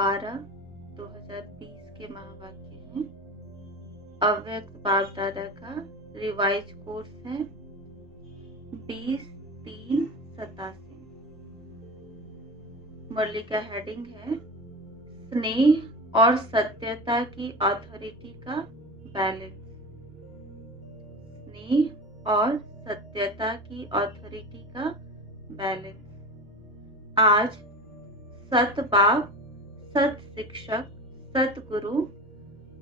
12/2020 के महावाक्य हैं। अव्यक्त बाप दादा का रिवाइज कोर्स है 20/3/87। मुरली का हेडिंग है स्नेह और सत्यता की अथॉरिटी का बैलेंस। स्नेह और सत्यता की अथॉरिटी का बैलेंस। आज सत बाप, सत शिक्षक, सत गुरु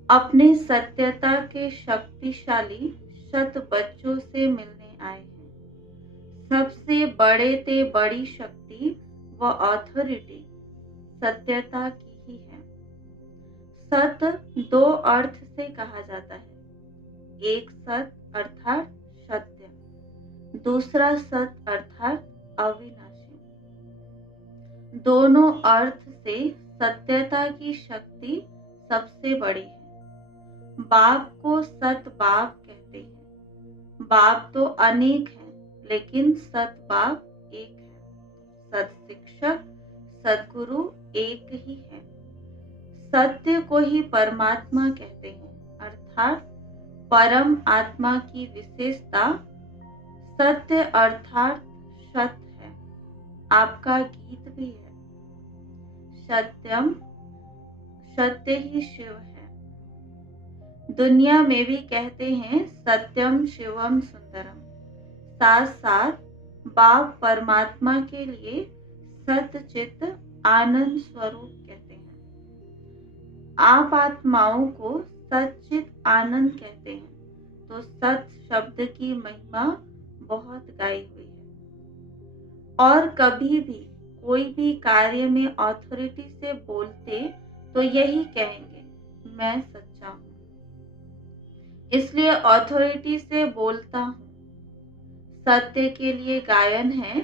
अपने सत्यता के शक्तिशाली सत बच्चों से मिलने आए हैं। सबसे बड़े ते बड़ी शक्ति व अथॉरिटी सत्यता की ही है। सत दो अर्थ से कहा जाता है। एक सत अर्थात सत्य, दूसरा सत अर्थात अविनाशी। दोनों अर्थ से सत्यता की शक्ति सबसे बड़ी है। बाप को सत बाप कहते हैं। बाप तो अनेक हैं, लेकिन सत बाप एक है। सत शिक्षक, सदगुरु एक ही है। सत्य को ही परमात्मा कहते हैं, अर्थात परम आत्मा की विशेषता सत्य अर्थात सत है। आपका गीत भी है, सत्यम, सत्य ही शिव है। दुनिया में भी कहते हैं सत्यम शिवम सुंदरम। साथ साथ बाप परमात्मा के लिए सतचित आनंद स्वरूप कहते हैं। आप आत्माओं को सच्चित आनंद कहते हैं, तो सत शब्द की महिमा बहुत गाई हुई है। और कभी भी कोई भी कार्य में अथॉरिटी से बोलते तो यही कहेंगे, मैं सच्चा हूँ, इसलिए अथॉरिटी से बोलता हूँ। सत्य के लिए गायन है,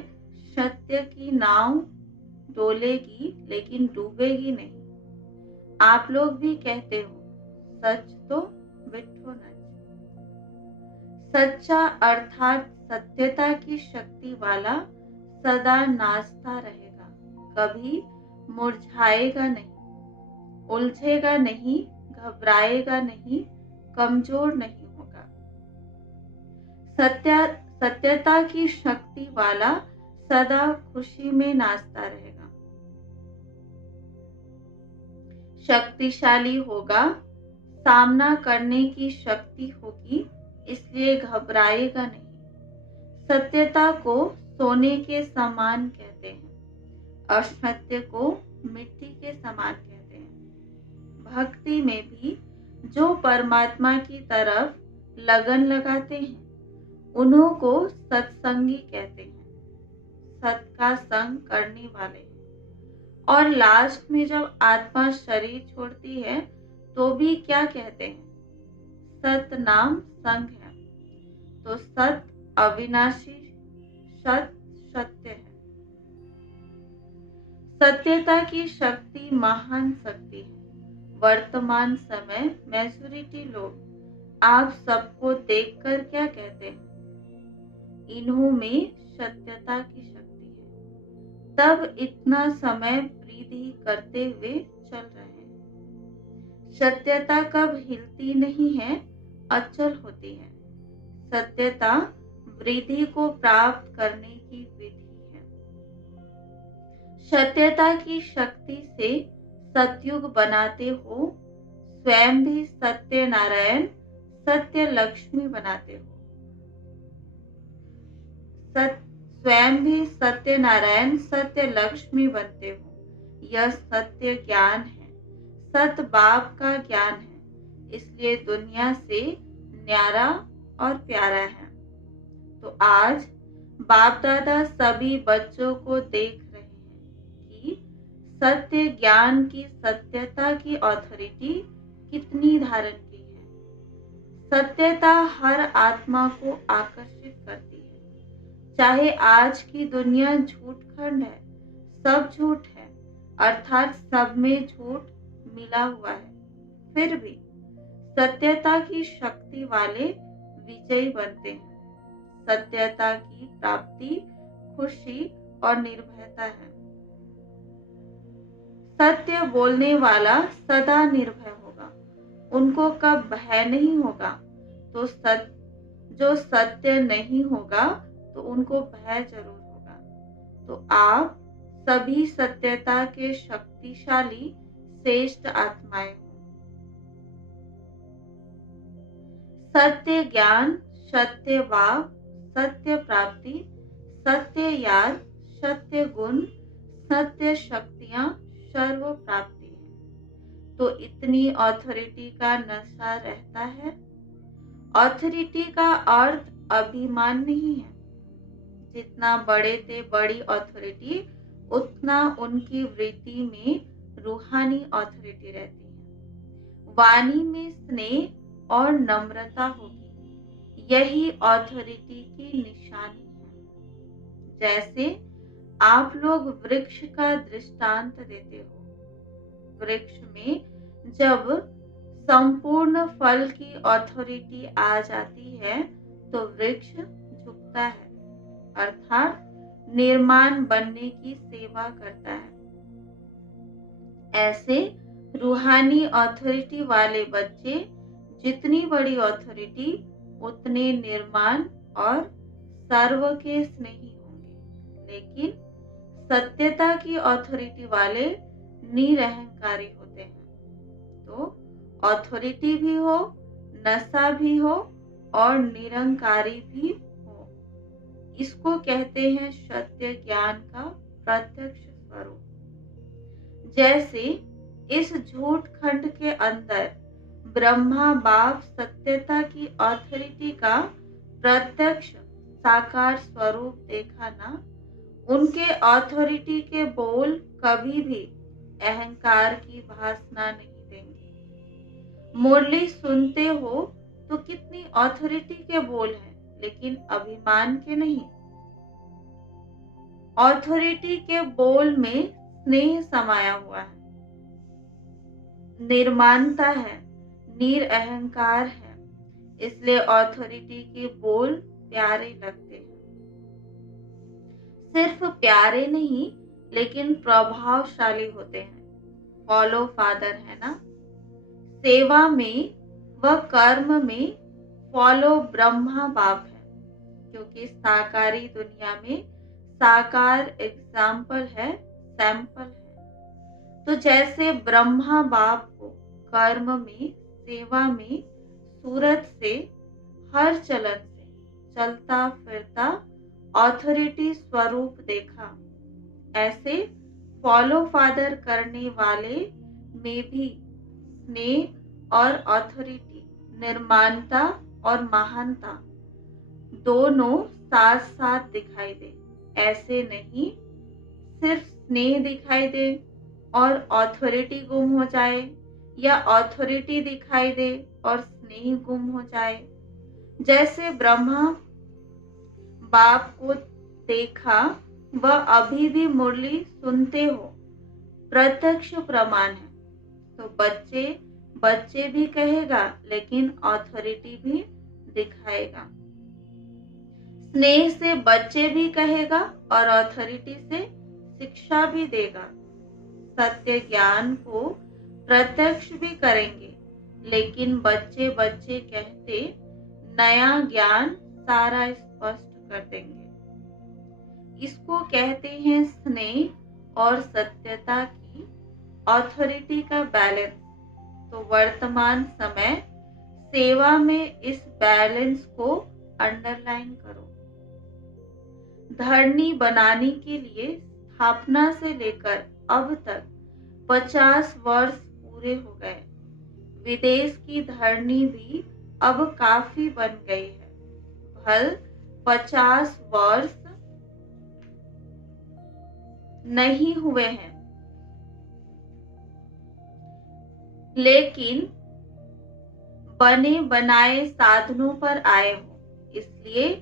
सत्य की नाव डोलेगी लेकिन डूबेगी नहीं। आप लोग भी कहते हो सच तो बिठो नच। सच्चा अर्थात सत्यता की शक्ति वाला सदा नाचता रहेगा, कभी मुरझाएगा नहीं, उलझेगा नहीं, घबराएगा नहीं, कमजोर नहीं होगा। सत्यता की शक्ति वाला सदा खुशी में नाचता रहेगा। शक्तिशाली होगा, सामना करने की शक्ति होगी, इसलिए घबराएगा नहीं। सत्यता को सोने के समान कहते हैं, असत्य को मिट्टी के समान कहते हैं। भक्ति में भी जो परमात्मा की तरफ लगन लगाते हैं, उन्हों को सत्संगी कहते हैं, सत का संग करने वाले। और लास्ट में जब आत्मा शरीर छोड़ती है तो भी क्या कहते हैं? सत नाम संग है। तो सत अविनाशी, सत सत्य है। सत्यता की शक्ति महान शक्ति है। वर्तमान समय मैच्योरिटी लोग आप सबको देखकर क्या कहते हैं? इन्हों में सत्यता की शक्ति है। तब इतना समय वृद्धि करते हुए चल रहे हैं। सत्यता कब हिलती नहीं है, अचल होती है। सत्यता वृद्धि को प्राप्त करने की विधि है। सत्यता की शक्ति से सतयुग बनाते हो, स्वयं भी सत्य नारायण, सत्य लक्ष्मी बनाते हो। स्वयं भी सत्य नारायण, सत्य लक्ष्मी बनते हो। यह सत्य ज्ञान है, सत बाप का ज्ञान है, इसलिए दुनिया से न्यारा और प्यारा है। तो आज बाप दादा सभी बच्चों को देख रहे हैं कि सत्य ज्ञान की सत्यता की अथॉरिटी कितनी धारण की है। सत्यता हर आत्मा को आकर्षित करती है। चाहे आज की दुनिया झूठ खंड है, सब झूठ है, अर्थात सब में झूठ मिला हुआ है, फिर भी सत्यता की शक्ति वाले विजयी बनते हैं। सत्यता की प्राप्ति खुशी और निर्भयता है। सत्य बोलने वाला सदा निर्भय होगा, उनको कब भय नहीं होगा। तो जो सत्य नहीं होगा तो उनको भय जरूर होगा। तो आप सभी सत्यता के शक्तिशाली श्रेष्ठ आत्माएं हो। सत्य ज्ञान, सत्य वाक, सत्य प्राप्ति, सत्य याद, सत्य गुण, सत्य शक्तियां सर्व प्राप्ति है। तो इतनी ऑथोरिटी का नशा रहता है। ऑथोरिटी का अर्थ अभिमान नहीं है। जितना बड़े थे बड़ी ऑथोरिटी, उतना उनकी वृत्ति में रूहानी ऑथोरिटी रहती है। वाणी में स्नेह और नम्रता होगी, यही ऑथोरिटी की निशानी है। जैसे आप लोग वृक्ष का दृष्टांत देते हो। वृक्ष में जब संपूर्ण फल की ऑथोरिटी आ जाती है तो वृक्ष झुकता है, अर्थात निर्माण बनने की सेवा करता है। ऐसे रूहानी ऑथोरिटी वाले बच्चे जितनी बड़ी ऑथोरिटी उतने निर्माण और सर्व के स्नेही होंगे। लेकिन सत्यता की ऑथोरिटी वाले निरहंकारी होते हैं। तो ऑथोरिटी भी हो, नशा भी हो और निरंकारी भी हो, इसको कहते हैं सत्य ज्ञान का प्रत्यक्ष स्वरूप। जैसे इस झूठ खंड के अंदर ब्रह्मा बाप सत्यता की ऑथोरिटी का प्रत्यक्ष साकार स्वरूप देखा ना, उनके ऑथोरिटी के बोल कभी भी अहंकार की भासना नहीं देंगे। मुरली सुनते हो तो कितनी ऑथोरिटी के बोल हैं, लेकिन अभिमान के नहीं। ऑथोरिटी के बोल में स्नेह समाया हुआ है, निर्माणता है, निरअहंकार है, इसलिए ऑथोरिटी के बोल प्यारे लगते हैं। सिर्फ प्यारे नहीं लेकिन प्रभावशाली होते हैं। फॉलो फादर है ना। सेवा में व कर्म में फॉलो ब्रह्मा बाप है, क्योंकि साकारी दुनिया में साकार एग्जाम्पल है, सैंपल है। तो जैसे ब्रह्मा बाप को कर्म में, सेवा में, सूरत से, हर चलन से, चलता फिरता ऑथोरिटी स्वरूप देखा, ऐसे फॉलो फादर करने वाले में भी स्नेह और ऑथोरिटी, निर्माणता और महानता दोनों साथ साथ दिखाई दे। ऐसे नहीं सिर्फ स्नेह दिखाई दे और ऑथोरिटी गुम हो जाए, या ऑथोरिटी दिखाई दे और स्नेह गुम हो जाए। जैसे ब्रह्मा बाप को देखा, वह अभी भी मुरली सुनते हो, प्रत्यक्ष प्रमाण है। तो बच्चे भी कहेगा लेकिन ऑथोरिटी भी दिखाएगा। स्नेह से बच्चे भी कहेगा और ऑथोरिटी से शिक्षा भी देगा। सत्य ज्ञान को प्रत्यक्ष भी करेंगे, लेकिन बच्चे कहते नया ज्ञान सारा स्पष्ट कर देंगे। इसको कहते हैं स्नेह और सत्यता की ऑथोरिटी का बैलेंस। तो वर्तमान समय सेवा में इस बैलेंस को अंडरलाइन करो। धरनी बनाने के लिए स्थापना से लेकर अब तक 50 वर्ष पूरे हो गए। विदेश की धरनी भी अब काफी बन गई है। भल 50 वर्ष नहीं हुए हैं, लेकिन बने बनाए साधनों पर आए हो, इसलिए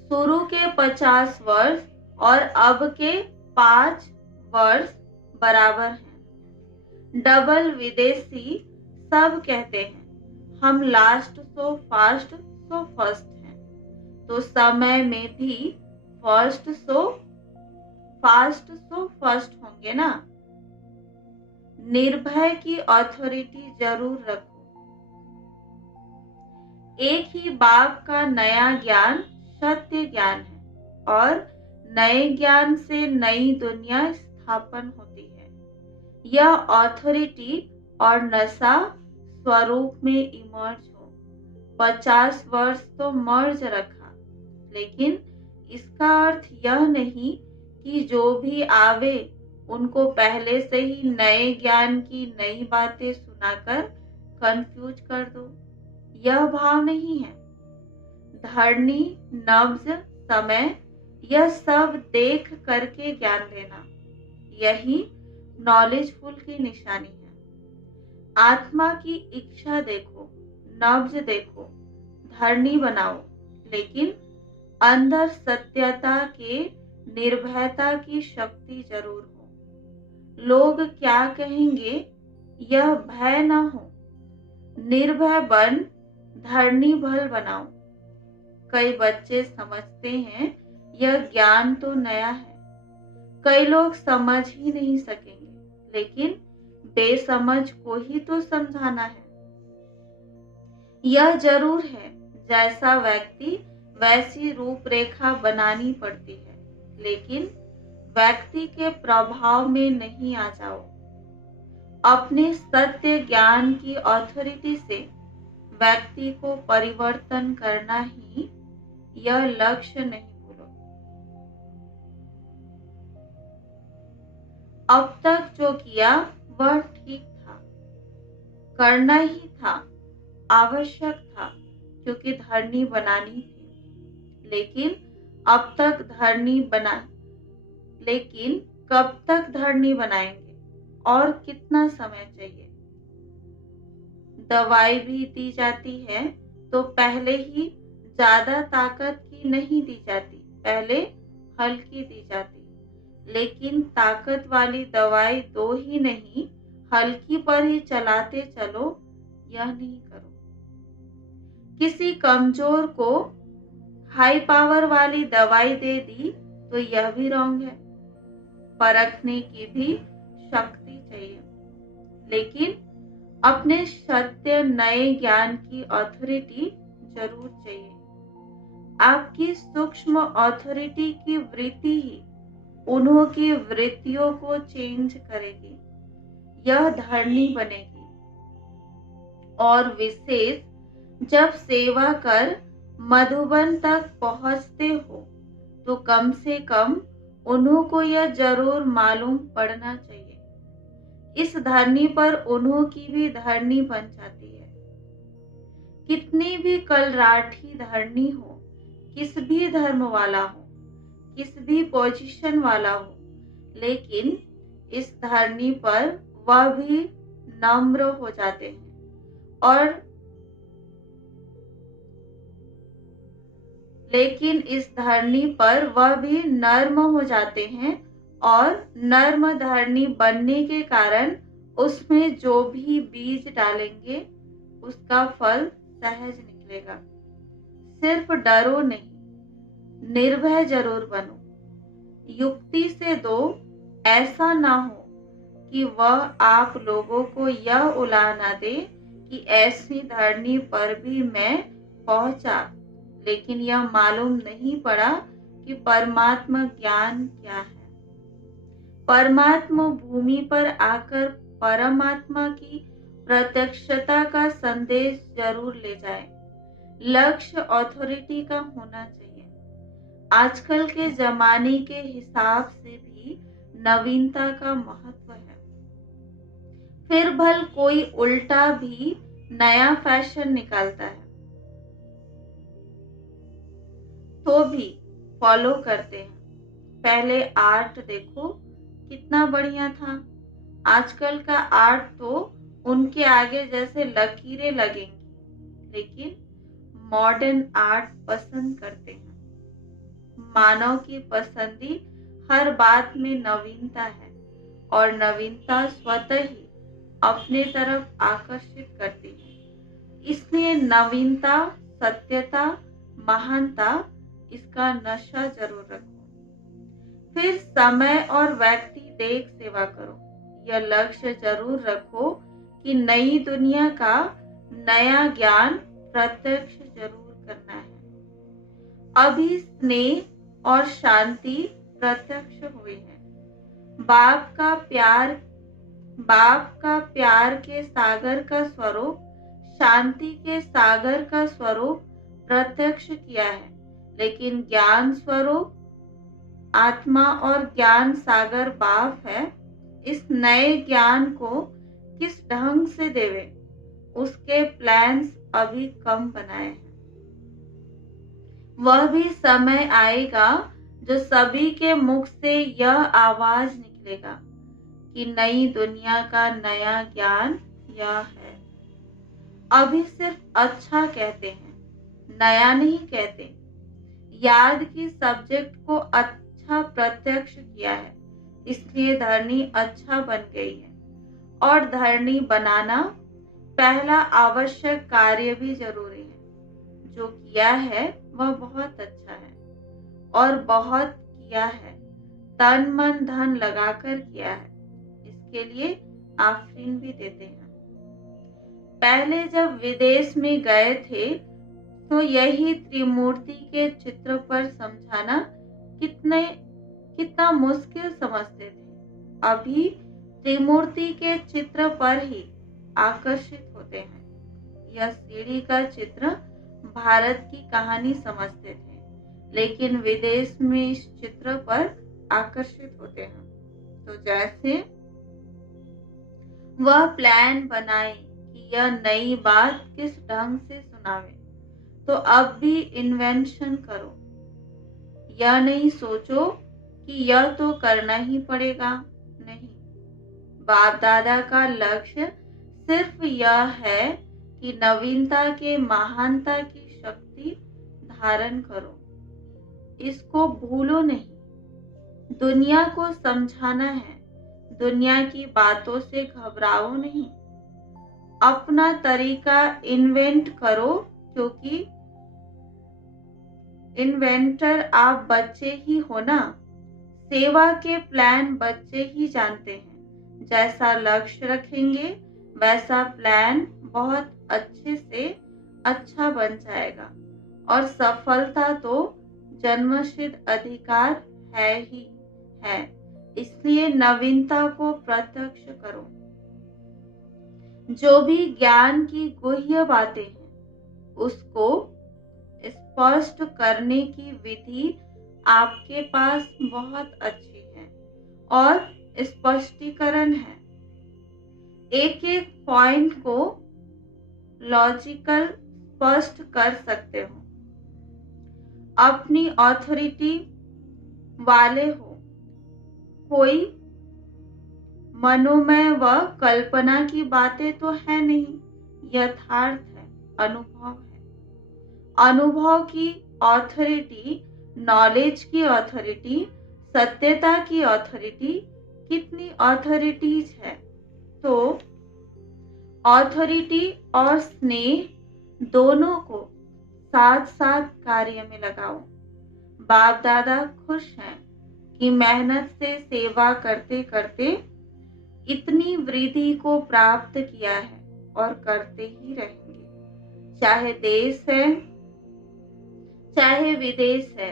शुरू के 50 वर्ष और अब के 5 वर्ष बराबर हैं। डबल विदेशी सब कहते हैं हम last so fast so first हैं, तो समय में भी first so fast so first होंगे ना। निर्भय की अथॉरिटी जरूर रखो। एक ही बाप का नया ज्ञान सत्य ज्ञान है और नए ज्ञान से नई दुनिया स्थापन होती है। यह अथॉरिटी और नशा स्वरूप में इमर्ज हो। 50 वर्ष तो मर्ज रखा, लेकिन इसका अर्थ यह नहीं कि जो भी आवे उनको पहले से ही नए ज्ञान की नई बातें सुनाकर कंफ्यूज कर दो। यह भाव नहीं है। धरनी, नब्ज, समय, यह सब देख करके ज्ञान लेना, यही नॉलेजफुल की निशानी है। आत्मा की इच्छा देखो, नब्ज देखो, धरनी बनाओ, लेकिन अंदर सत्यता के निर्भयता की शक्ति जरूर हो। लोग क्या कहेंगे यह भय न हो। निर्भय बन धरनी भल बनाओ। कई बच्चे समझते हैं यह ज्ञान तो नया है। कई लोग समझ ही नहीं सकेंगे, लेकिन बेसमझ को ही तो समझाना है। यह जरूर है, जैसा व्यक्ति वैसी रूपरेखा बनानी पड़ती है, लेकिन व्यक्ति के प्रभाव में नहीं आ जाओ। अपने सत्य ज्ञान की अथॉरिटी से व्यक्ति को परिवर्तन करना ही यह लक्ष्य नहीं भूलो। अब तक जो किया वह ठीक था, करना ही था, आवश्यक था, क्योंकि धरनी बनानी थी। लेकिन कब तक धरनी बनाएंगे और कितना समय चाहिए? दवाई भी दी जाती है तो पहले ही ज्यादा ताकत की नहीं दी जाती, पहले हल्की दी जाती। लेकिन ताकत वाली दवाई दो ही नहीं, हल्की पर ही चलाते चलो, यह नहीं करो। किसी कमजोर को हाई पावर वाली दवाई दे दी तो यह भी रॉन्ग है। परखने की भी शक्ति चाहिए, लेकिन अपने सत्य नए ज्ञान की अथॉरिटी जरूर चाहिए। आपकी सूक्ष्म अथॉरिटी की वृत्ति ही उन्हों की वृत्तियों को चेंज करेगी। यह धरनी बनेगी। और विशेष जब सेवा कर मधुबन तक पहुंचते हो तो कम से कम उन्हों को यह जरूर मालूम पड़ना चाहिए। इस धरनी पर उन्हों की भी धरनी बन जाती है। कितनी भी कलराठी धरनी हो, किस भी धर्म वाला हो, किस भी पोजीशन वाला हो, लेकिन इस धरनी पर वह भी नम्र हो जाते हैं और नर्म हो जाते हैं और नर्म धरनी बनने के कारण उसमें जो भी बीज डालेंगे उसका फल सहज निकलेगा। सिर्फ डरो नहीं, निर्भय जरूर बनो। युक्ति से दो, ऐसा ना हो कि वह आप लोगों को यह उला ना दे कि ऐसी धरनी पर भी मैं पहुंचा, लेकिन यह मालूम नहीं पड़ा कि परमात्मा ज्ञान क्या है। परमात्मा भूमि पर आकर परमात्मा की प्रत्यक्षता का संदेश जरूर ले जाए। लक्ष्य अथॉरिटी का होना चाहिए। आजकल के जमाने के हिसाब से भी नवीनता का महत्व है। फिर भल कोई उल्टा भी नया फैशन निकालता है तो भी फॉलो करते हैं। पहले आर्ट देखो कितना बढ़िया था। आजकल का आर्ट तो उनके आगे जैसे लकीरें लगेंगी, लेकिन मॉडर्न आर्ट पसंद करते हैं। मानव की पसंदी हर बात में नवीनता है और नवीनता स्वतः ही अपने तरफ आकर्षित करती है। इसलिए नवीनता, सत्यता, महानता, इसका नशा जरूर रखो। फिर समय और व्यक्ति देख सेवा करो। यह लक्ष्य जरूर रखो कि नई दुनिया का नया ज्ञान प्रत्यक्ष जरूर करना है। अभी स्नेह और शांति प्रत्यक्ष हुई है। बाप का प्यार के सागर का स्वरूप, शांति के सागर का स्वरूप प्रत्यक्ष किया है, लेकिन ज्ञान स्वरूप आत्मा और ज्ञान सागर बाप है। इस नए ज्ञान को किस ढंग से देवे, उसके प्लान्स अभी कम बनाए हैं। वह भी समय आएगा जो सभी के मुख से यह आवाज निकलेगा कि नई दुनिया का नया ज्ञान यह है। अभी सिर्फ अच्छा कहते हैं, नया नहीं कहते। याद की सब्जेक्ट को अच्छा प्रत्यक्ष किया है, इसलिए धरनी अच्छा बन गई है। और धरनी बनाना पहला आवश्यक कार्य भी जरूरी है। जो किया है वह बहुत अच्छा है और बहुत किया है, तन मन धन लगाकर किया है, इसके लिए आफरीन भी देते हैं। पहले जब विदेश में गए थे तो यही त्रिमूर्ति के चित्र पर समझाना कितना मुश्किल समझते थे। अभी त्रिमूर्ति के चित्र पर ही आकर्षित होते हैं। यह सीढ़ी का चित्र भारत की कहानी समझते थे, लेकिन विदेश में इस चित्र पर आकर्षित होते हैं। तो जैसे वह प्लान बनाए कि यह नई बात किस ढंग से सुनावे, तो अब भी इन्वेंशन करो। यह नहीं सोचो कि यह तो करना ही पड़ेगा, नहीं। बाप दादा का लक्ष्य सिर्फ यह है कि नवीनता के महानता की शक्ति धारण करो। इसको भूलो नहीं। दुनिया को समझाना है, दुनिया की बातों से घबराओ नहीं। अपना तरीका इन्वेंट करो, क्योंकि इन्वेंटर आप बच्चे ही हो ना। सेवा के प्लान बच्चे ही जानते हैं। जैसा लक्ष्य रखेंगे वैसा प्लान बहुत अच्छे से अच्छा बन जाएगा। और सफलता तो जन्मसिद्ध अधिकार है ही है, इसलिए नवीनता को प्रत्यक्ष करो। जो भी ज्ञान की गुह्य बातें हैं उसको स्पष्ट करने की विधि आपके पास बहुत अच्छी है और स्पष्टीकरण है। एक एक पॉइंट को लॉजिकल स्पष्ट कर सकते हो। अपनी ऑथोरिटी वाले हो। कोई मनोमय व कल्पना की बातें तो है नहीं, यथार्थ है, अनुभव है। अनुभव की ऑथोरिटी, नॉलेज की ऑथोरिटी, सत्यता की ऑथोरिटी, कितनी ऑथोरिटीज है। तो ऑथोरिटी और स्नेह दोनों को साथ साथ कार्य में लगाओ। बाप दादा खुश हैं कि मेहनत से सेवा करते करते इतनी वृद्धि को प्राप्त किया है और करते ही रहेंगे। चाहे देश है चाहे विदेश है,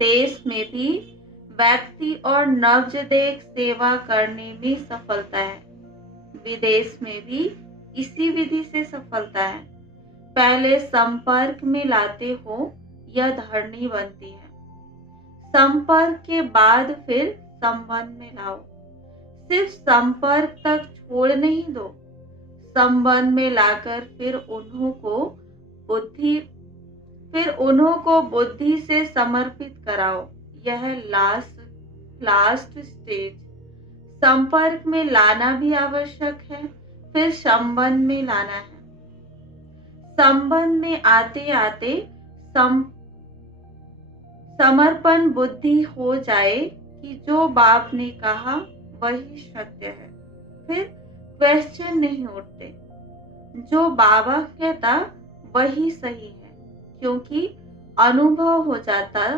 देश में भी व्यक्ति और नवजदेक सेवा करने में सफलता है, विदेश में भी इसी विधि से सफलता है। पहले संपर्क में लाते हो, यह धरनी बनती है। संपर्क के बाद फिर संबंध में लाओ। सिर्फ संपर्क तक छोड़ नहीं दो, संबंध में लाकर फिर उन्हों को बुद्धि से समर्पित कराओ। यह लास्ट स्टेज। संपर्क में लाना भी आवश्यक है, फिर संबंध में लाना है। संबंध में आते आते समर्पण बुद्धि हो जाए कि जो बाप ने कहा वही सत्य है, फिर क्वेश्चन नहीं उठते। जो बाबा कहता वही सही है, क्योंकि अनुभव हो जाता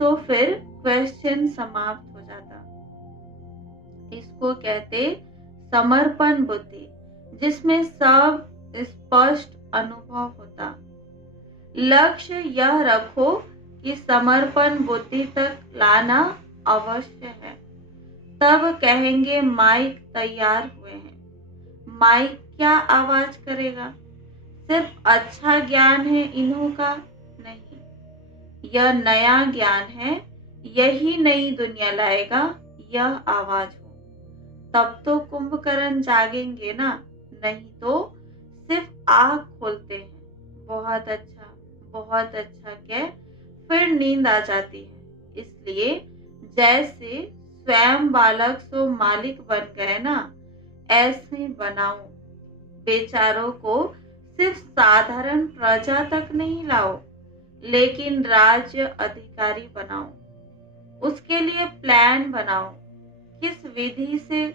तो फिर क्वेश्चन समाप्त हो जाता। इसको कहते समर्पण बुद्धि, जिसमें सब स्पष्ट अनुभव होता। लक्ष्य यह रखो कि समर्पण बुद्धि तक लाना अवश्य है। तब कहेंगे माइक तैयार हुए हैं। माइक क्या आवाज करेगा? सिर्फ अच्छा ज्ञान है इन्हों का? नहीं, यह नया ज्ञान है, यही नई दुनिया लाएगा। यह आवाज हो तब तो कुंभकर्ण जागेंगे ना, नहीं तो सिर्फ आँख खोलते हैं। बहुत अच्छा कह फिर नींद आ जाती है। इसलिए जैसे स्वयं बालक सो मालिक बन गए ना, ऐसे बनाओ। बेचारों को सिर्फ साधारण प्रजा तक नहीं लाओ, लेकिन राज्य अधिकारी बनाओ। उसके लिए प्लान बनाओ, किस विधि से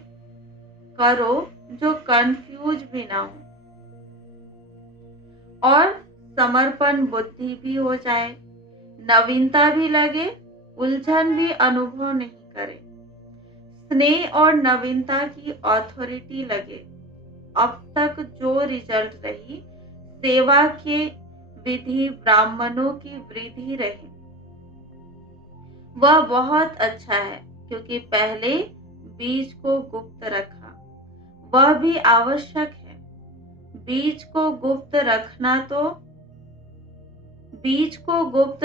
करो जो कंफ्यूज भी ना हो और समर्पण बुद्धि भी हो जाए, नवीनता भी लगे, उलझन भी अनुभव नहीं करे, स्नेह और नवीनता की अथॉरिटी लगे। अब तक जो रिजल्ट रही, सेवा के विधि ब्राह्मणों की वृद्धि रही, वह बहुत अच्छा है, क्योंकि पहले बीज को गुप्त रखा। वह भी आवश्यक है। बीज को गुप्त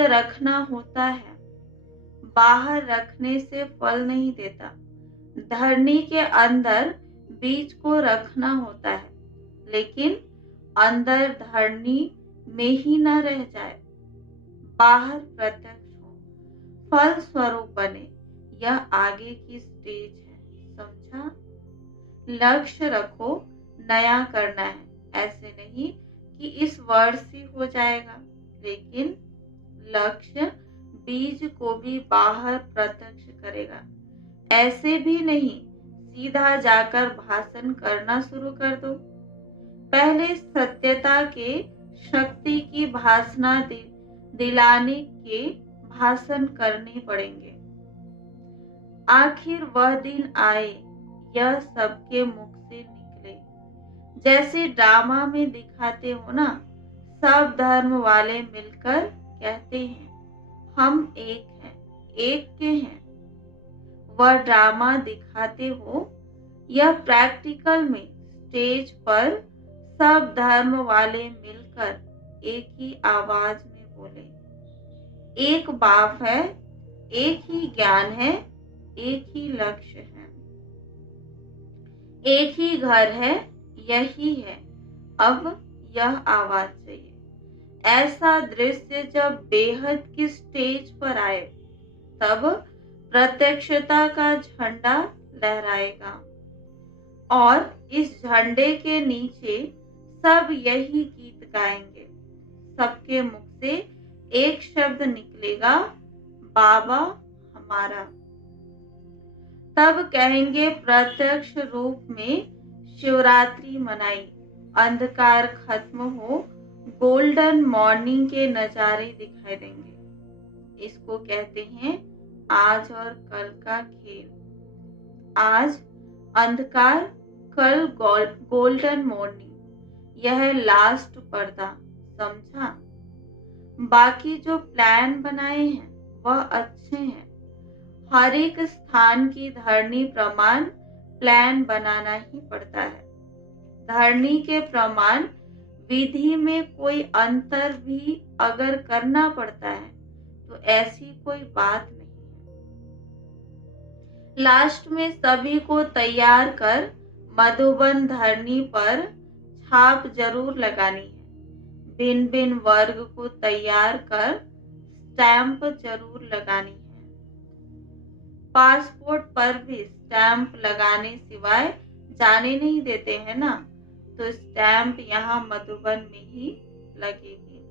रखना होता है, बाहर रखने से फल नहीं देता। धरनी के अंदर बीज को रखना होता है, लेकिन अंदर धरनी में ही न रह जाए, बाहर प्रत्यक्ष हो, फल स्वरूप बने। यह आगे की स्टेज है, समझा? लक्ष्य रखो, नया करना है। ऐसे नहीं कि इस वर्ष ही हो जाएगा, लेकिन लक्ष्य बीज को भी बाहर प्रत्यक्ष करेगा। ऐसे भी नहीं सीधा जाकर भाषण करना शुरू कर दो। पहले सत्यता के शक्ति की भाषणा दिलाने के भाषण करने पड़ेंगे। आखिर वह दिन आए, यह सबके मुख से निकले। जैसे ड्रामा में दिखाते हो ना, सब धर्म वाले मिलकर कहते हैं हम एक हैं, एक के हैं। वह ड्रामा दिखाते हो, यह प्रैक्टिकल में स्टेज पर सब धर्म वाले मिलकर एक ही आवाज में बोले, एक बाप है, एक ही ज्ञान है, एक ही लक्ष्य है, एक ही घर है, यही है। अब यह आवाज चाहिए। ऐसा दृश्य जब बेहद की स्टेज पर आए, तब प्रत्यक्षता का झंडा लहराएगा और इस झंडे के नीचे सब यही गीत गाएंगे। सबके मुख से एक शब्द निकलेगा, बाबा हमारा। तब कहेंगे प्रत्यक्ष रूप में शिवरात्रि मनाई, अंधकार खत्म हो, गोल्डन मॉर्निंग के नजारे दिखाई देंगे। इसको कहते हैं आज और कल का खेल। आज अंधकार, कल गोल्डन मॉर्निंग। यह लास्ट पर्दा, समझा? बाकी जो प्लान बनाए हैं वह अच्छे हैं। हर एक स्थान की धरनी प्रमाण प्लान बनाना ही पड़ता है। धरनी के प्रमाण विधि में कोई अंतर भी अगर करना पड़ता है तो ऐसी कोई बात नहीं है। लास्ट में सभी को तैयार कर मधुबन धरनी पर छाप जरूर लगानी है। भिन्न भिन्न वर्ग को तैयार कर स्टैंप जरूर लगानी है। पासपोर्ट पर भी स्टैंप लगाने सिवाय जाने नहीं देते हैं ना, तो स्टैंप यहाँ मधुबन में ही लगेगी।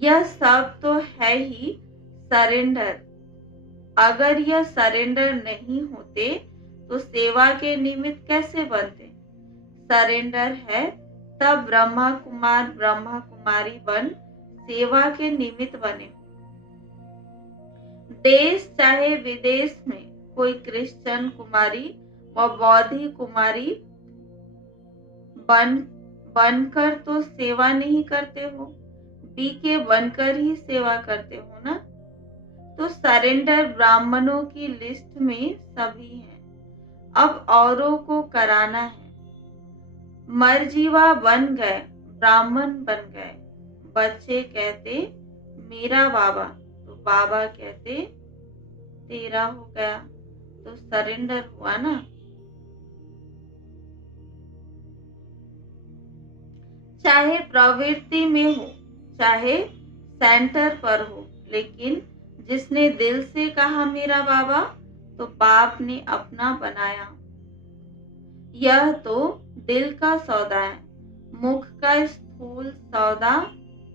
यह सब तो है ही सरेंडर। अगर यह सरेंडर नहीं होते तो सेवा के निमित्त कैसे बनते? सरेंडर है तब ब्रह्मा कुमार ब्रह्मा कुमारी बन सेवा के निमित्त बने। देश चाहे विदेश में कोई क्रिश्चियन कुमारी व बौद्धि कुमारी बनकर तो सेवा नहीं करते हो, बीके बनकर ही सेवा करते हो ना। तो सरेंडर ब्राह्मणों की लिस्ट में सभी हैं, अब औरों को कराना है। मरजीवा बन गए, ब्राह्मण बन गए। बच्चे कहते मेरा बाबा, तो बाबा कहते तेरा हो गया, तो सरेंडर हुआ ना। चाहे प्रवृत्ति में हो, चाहे सेंटर पर हो, लेकिन जिसने दिल से कहा मेरा बाबा, तो बाप ने अपना बनाया। यह तो दिल का सौदा है, मुख का स्थूल सौदा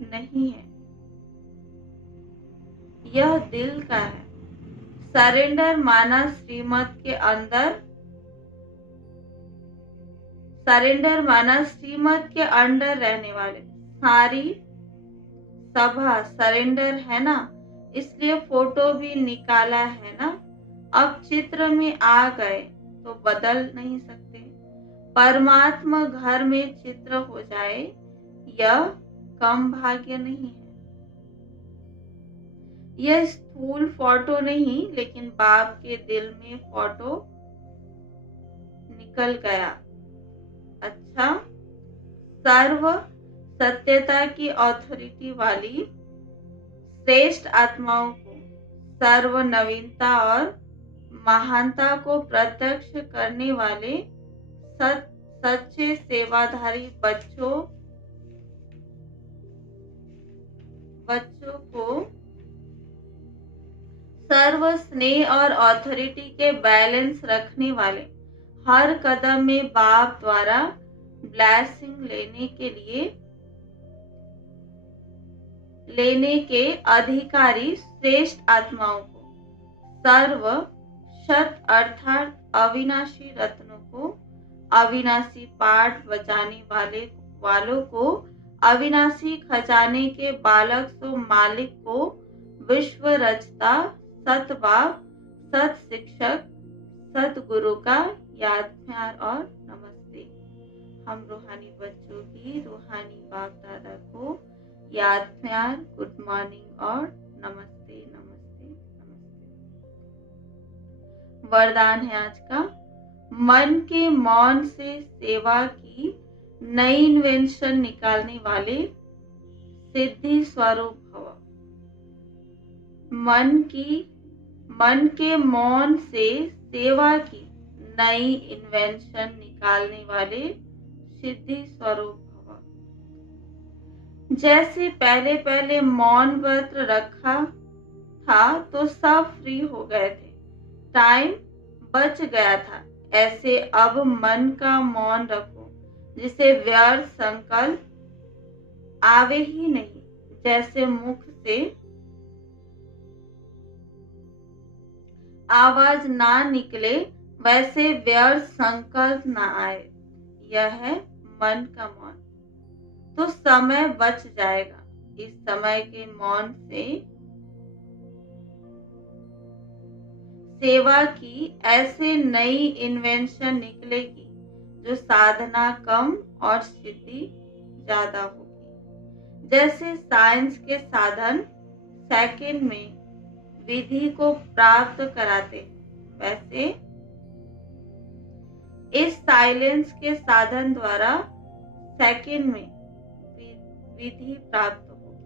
नहीं है, यह दिल का है। सरेंडर माना श्रीमत के अंडर रहने वाले। सारी सभा सरेंडर है ना, इसलिए फोटो भी निकाला है ना। अब चित्र में आ गए तो बदल नहीं सकते। परमात्मा घर में चित्र हो जाए, यह कम भाग्य नहीं है। यह स्थूल फोटो नहीं, लेकिन बाप के दिल में फोटो निकल गया। अच्छा, सर्व सत्यता की अथॉरिटी वाली श्रेष्ठ आत्माओं को, सर्व नवीनता और महानता को प्रत्यक्ष करने वाले सच्चे सेवाधारी बच्चों को सर्व स्नेह और अथॉरिटी के बैलेंस रखने वाले, हर कदम में बाप द्वारा ब्लेसिंग लेने के अधिकारी श्रेष्ठ आत्माओं को, सर्व शत अर्थात अविनाशी रत्नों को, अविनाशी पाठ बजाने वालों को, अविनाशी खजाने के बालक सो मालिक को, विश्व रचता सत बाप, सत शिक्षक, सत गुरु का याद प्यार और नमस्ते। हम रूहानी बच्चों की रूहानी बाप दादा को याद प्यार, गुड मॉर्निंग और नमस्ते नमस्ते नमस्ते। वरदान है आज का, मन के मौन से सेवा की नई इन्वेंशन निकालने वाले सिद्धि स्वरूप भव। मन के मौन से सेवा की नई इन्वेंशन निकालने वाले सिद्धि स्वरूप भव। जैसे पहले मौन व्रत रखा था तो सब फ्री हो गए थे, टाइम बच गया था, ऐसे अब मन का मौन रखो जिसे व्यर्थ संकल्प आवे ही नहीं। जैसे मुख से आवाज ना निकले, वैसे व्यर्थ संकल्प ना आए। यह है मन का मौन, तो समय बच जाएगा। इस समय के मौन से सेवा की ऐसे नई इन्वेंशन निकलेगी जो साधना कम और सिद्धि ज्यादा होगी। जैसे साइंस के साधन सेकंड में विधि को प्राप्त कराते, वैसे इस साइलेंस के साधन द्वारा सेकंड में विधि प्राप्त होगी।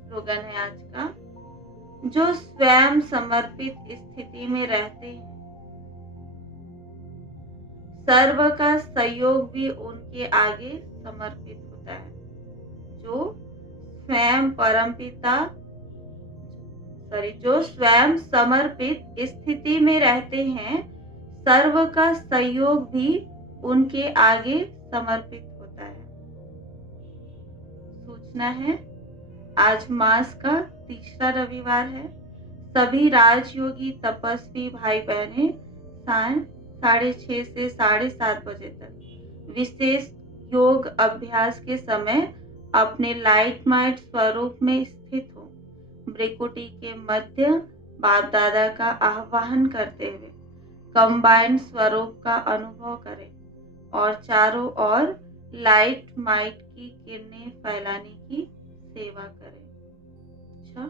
स्लोगन है आज का, जो स्वयं समर्पित स्थिति में रहते हैं, सर्व का सहयोग भी उनके आगे समर्पित होता है। जो स्वयं समर्पित स्थिति में रहते हैं, सर्व का सहयोग भी उनके आगे समर्पित होता है। सूचना है, आज मास का तीसरा रविवार है। सभी राजयोगी तपस्वी भाई बहनें सायं 6:30 से 7:30 बजे तक विशेष योग अभ्यास के समय अपने लाइट माइट स्वरूप में स्थित हो भ्रिकुटी के मध्य बाप दादा का आह्वान करते हुए कंबाइंड स्वरूप का अनुभव करें और चारों ओर लाइट माइट की किरणें फैलाने की सेवा करें। अच्छा,